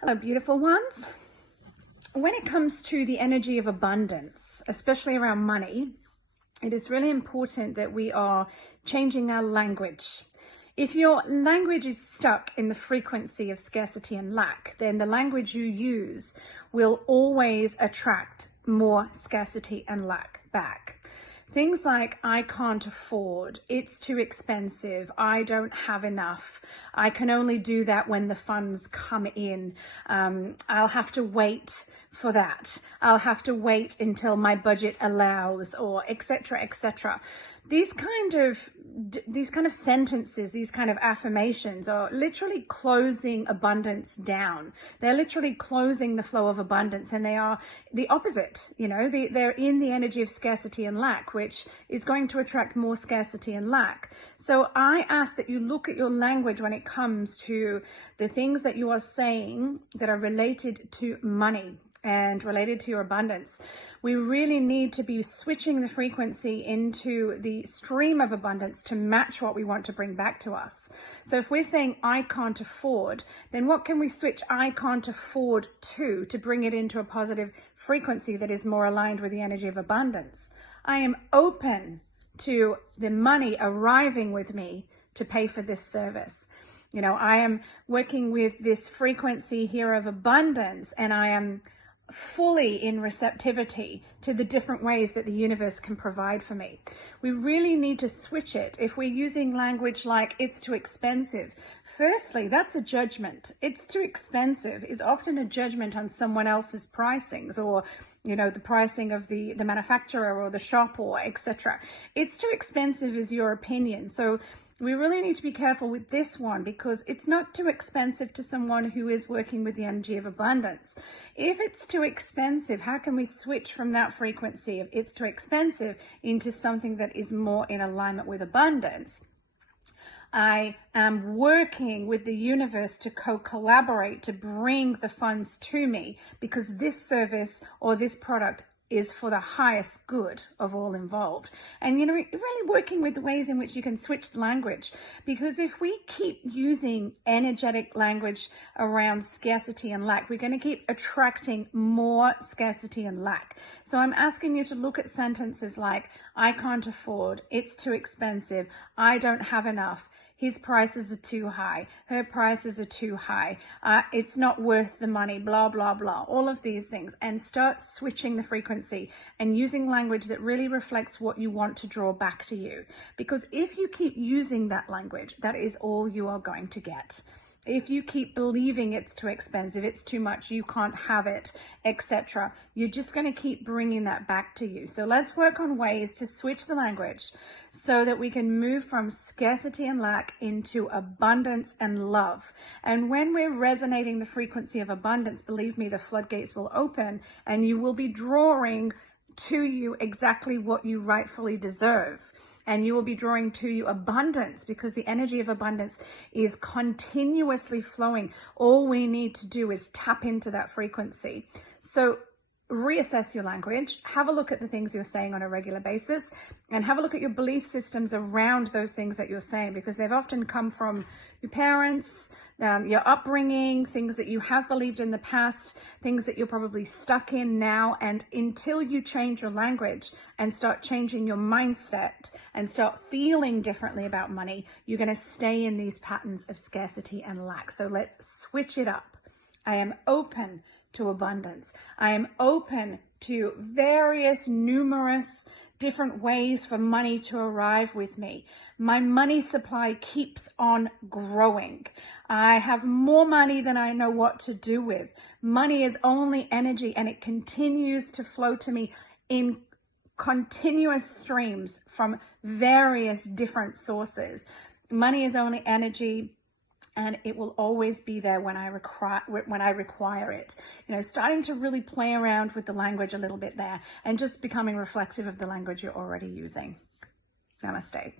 Hello, beautiful ones. When it comes to the energy of abundance, especially around money, it is really important that we are changing our language. If your language is stuck in the frequency of scarcity and lack, then the language you use will always attract more scarcity and lack back. Things like, I can't afford, it's too expensive, I don't have enough, I can only do that when the funds come in, I'll have to wait for that, I'll have to wait until my budget allows, or etc., etc. These kind of sentences, these kind of affirmations are literally closing abundance down. They're literally closing the flow of abundance, and they are the opposite. They're in the energy of scarcity and lack, which is going to attract more scarcity and lack. So I ask that you look at your language when it comes to the things that you are saying that are related to money and related to your abundance. We really need to be switching the frequency into the stream of abundance to match what we want to bring back to us. So if we're saying, I can't afford, then what can we switch I can't afford to bring it into a positive frequency that is more aligned with the energy of abundance? I am open to the money arriving with me to pay for this service. I am working with this frequency here of abundance, and I am fully in receptivity to the different ways that the universe can provide for me. We really need to switch it. If we're using language like it's too expensive, firstly, that's a judgment. It's too expensive is often a judgment on someone else's pricings, or the pricing of the manufacturer or the shop, or etc. It's too expensive is your opinion. So we really need to be careful with this one, because it's not too expensive to someone who is working with the energy of abundance. If it's too expensive, how can we switch from that frequency of it's too expensive into something that is more in alignment with abundance? I am working with the universe to co-collaborate to bring the funds to me, because this service or this product is for the highest good of all involved. And really working with the ways in which you can switch the language, because if we keep using energetic language around scarcity and lack, we're going to keep attracting more scarcity and lack. So I'm asking you to look at sentences like, I can't afford, it's too expensive, I don't have enough, his prices are too high, her prices are too high, it's not worth the money, blah, blah, blah, all of these things, and start switching the frequency and using language that really reflects what you want to draw back to you. Because if you keep using that language, that is all you are going to get. If you keep believing it's too expensive, it's too much, you can't have it, etc., you're just going to keep bringing that back to you. So let's work on ways to switch the language so that we can move from scarcity and lack into abundance and love. And when we're resonating the frequency of abundance, believe me, the floodgates will open, and you will be drawing to you exactly what you rightfully deserve. And you will be drawing to you abundance, because the energy of abundance is continuously flowing. All we need to do is tap into that frequency. So reassess your language, have a look at the things you're saying on a regular basis, and have a look at your belief systems around those things that you're saying, because they've often come from your parents, your upbringing, things that you have believed in the past, things that you're probably stuck in now. And until you change your language and start changing your mindset and start feeling differently about money, you're going to stay in these patterns of scarcity and lack. So let's switch it up. I am open to abundance. I am open to numerous different ways for money to arrive with me. My money supply keeps on growing. I have more money than I know what to do with. Money is only energy, and it continues to flow to me in continuous streams from various different sources. Money is only energy, and it will always be there when I require it. Starting to really play around with the language a little bit there, and just becoming reflective of the language you're already using. Namaste.